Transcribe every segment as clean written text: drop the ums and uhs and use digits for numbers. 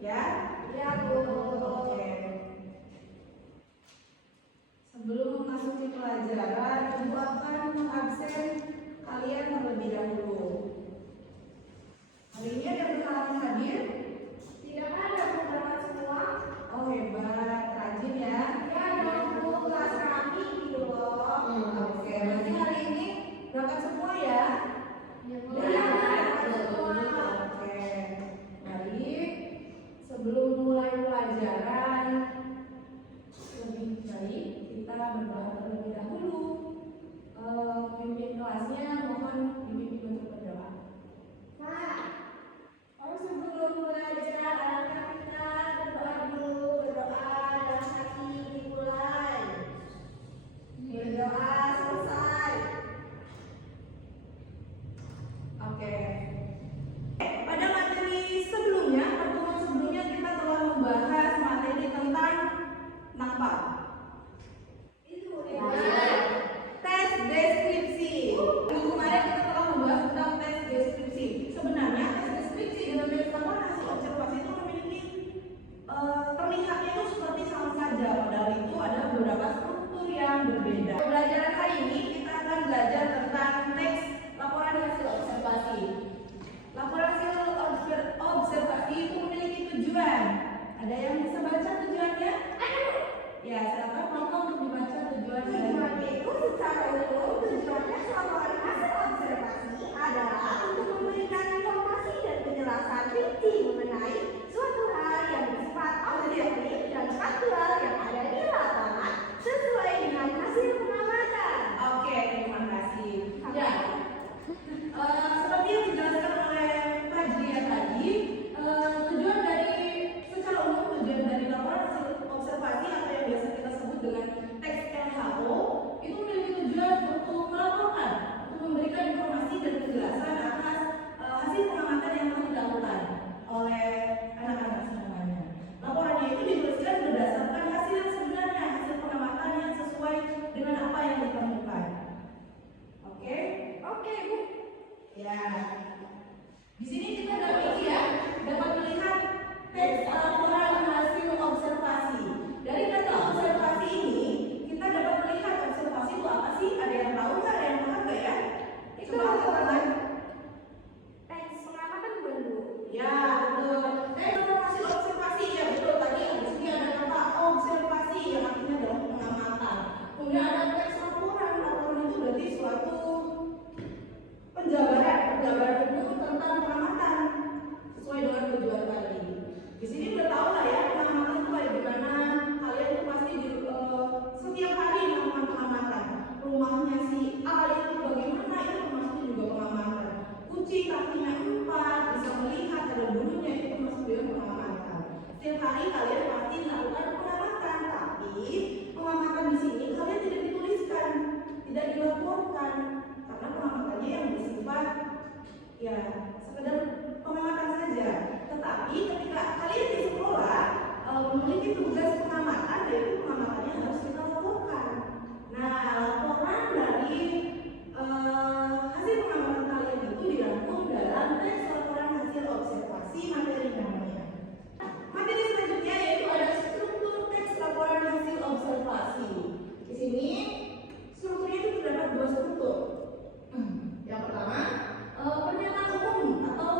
Ya? Ya, Bu. Oke. Sebelum memasuki pelajaran, Ibu akan mengabsen kalian terlebih dahulu. Hari ini ada berhalangan hadir? Tidak ada beberapa semua. Oh hebat, rajin ya. Ya dong, Bu. Kelas kami gitu loh. Oke, berarti hari ini berangkat semua ya? Ya, Bu. Ya, berangkat semua. Oke. Mari sebelum mulai pelajaran lebih baik kita berdoa terlebih dahulu. Pemimpin kelasnya mohon dibimbing untuk berdoa. Nah, sebelum belajar, adakah kita berdoa dulu, berdoa dalam hati dimulai. Berdoa selesai. Oke. Pada materi sebelumnya, pertemuan sebelumnya kita telah membahas materi tentang apa? Itu Ya. Tes deskripsi. Minggu kemarin kita telah membahas tentang tes deskripsi. Sebenarnya tes deskripsi dalam metode hasil observasi itu memiliki terlihatnya itu seperti sama saja, padahal itu ada beberapa struktur yang berbeda. Pembelajaran hari ini kita akan belajar tentang teks laporan hasil observasi. Laporan hasil observasi itu memiliki tujuan. Ada yang bisa baca tujuannya? Ya, silakan maka untuk dibaca tujuannya. Tujuannya itu secara umum, tujuannya laporan hasil observasi adalah untuk memberikan informasi dan penjelasan rinci mengenai suatu hal yang bersifat objektif dan faktual yang ada di lapangan sesuai dengan hasil pengamatan. Oke, terima kasih. Ya, seperti yang dijelaskan oleh Fajria tadi, tujuan dari secara umum tujuan dari laporan hasil observasi atau yang biasa kita sebut dengan teks LHO itu memiliki tujuan untuk melaporkan, untuk memberikan informasi dan penjelasan atas hasil pengamatan yang telah dilakukan oleh anak-anak semuanya. Laporannya itu dituliskan berdasarkan hasil yang sebenarnya, hasil pengamatan yang sesuai dengan apa yang ditemukan. Oke? Oke, Bu. Ya. Di sini kita dapat melihat teks laporan hasil observasi. Dari data observasi ini, kita dapat melihat observasi itu apa sih? Ada yang tahu nggak? Ada yang paham nggak ya? Itu Coba angkat tangan. teks pengamatan bukan, Bu? Ya, betul. Laporan hasil observasi, ya betul. Tadi di sini ada kata observasi yang artinya adalah pengamatan. Kemudian ada teks laporan. Laporan itu berarti suatu penjabaran umum tentang pengamatan sesuai dengan tujuan tadi. Di sini udah tahu lah ya pengamatan itu kayak gimana. Kalian itu pasti setiap hari melakukan pengamatan. Rumahnya si A itu bagaimana, itu termasuk juga pengamatan. Kucing kakinya 4 bisa melihat ada bulunya, itu termasuk juga pengamatan. Setiap hari kalian pasti melakukan pengamatan, tapi pengamatan di sini kalian tidak dituliskan, tidak dilaporkan, karena pengamatannya yang bersifat ya sekedar pengamatan saja. Tetapi ketika kalian di sekolah memiliki tugas pengamatan, yaitu pengamatannya harus kita laporkan. Nah, laporan dari hasil pengamatan kalian itu dirangkum dalam teks laporan hasil observasi materi namanya. Materi selanjutnya yaitu ada struktur teks laporan hasil observasi. Di sini strukturnya itu terdapat 2 struktur. Yang pertama, pernyataan umum atau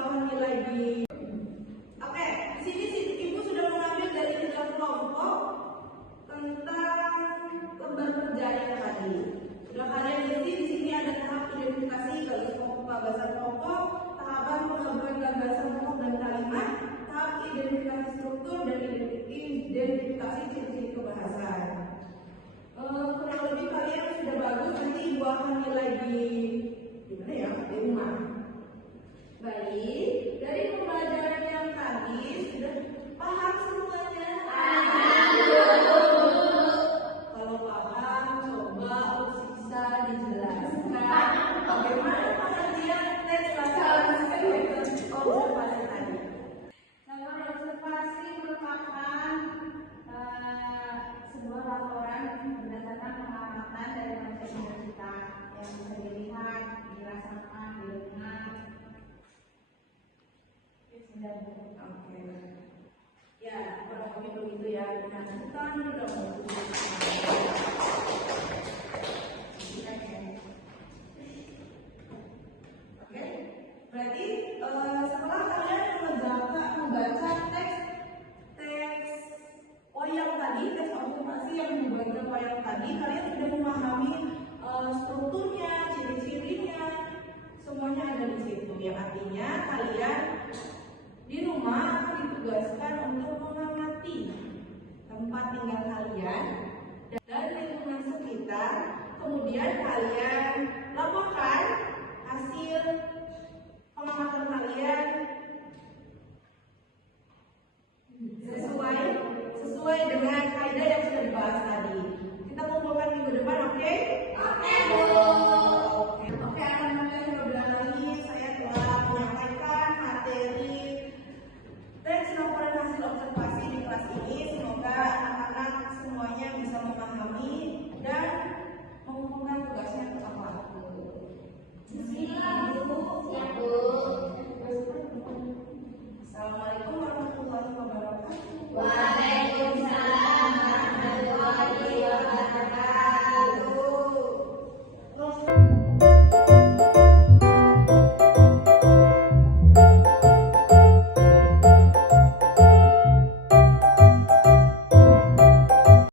buahkan nilai di. Oke, di sini Ibu sudah mengambil dari 3 kelompok tentang lembar kerja yang tadi. Sudah kalian isi di sini ada tahap identifikasi garis pokok gagasan pokok, tahapan pengaburan gagasan pokok dan kalimat, tahap identifikasi struktur dan identifikasi ciri-ciri kebahasan. Kurang lebih kalian sudah bagus, nanti Ibu akan nilai di mana ya, di rumah. Baik, dari pembelajaran yang tadi sudah paham semuanya? Kalau paham, coba bisa dijelaskan bagaimana pengertian tes observasi tadi. Kalau observasi merupakan sebuah laporan berdasarkan pengamatan dari manusia kita yang bisa dilihat, dirasakan, didengar. Oke. Ya, kurang lebih begitu ya. Nah, sekarang udah mau Oke, berarti setelah kalian membaca teks wayang tadi, teks observasi yang membaca wayang tadi, kalian sudah memahami strukturnya, ciri-cirinya, semuanya ada di situ. Ya, artinya kalian di rumah akan ditugaskan untuk mengamati tempat tinggal kalian dan lingkungan sekitar. Kemudian kalian laporkan hasil pengamatan kalian sesuai dengan kaidah yang sudah dibahas tadi. Kita kumpulkan minggu depan, oke? Oke, Bu.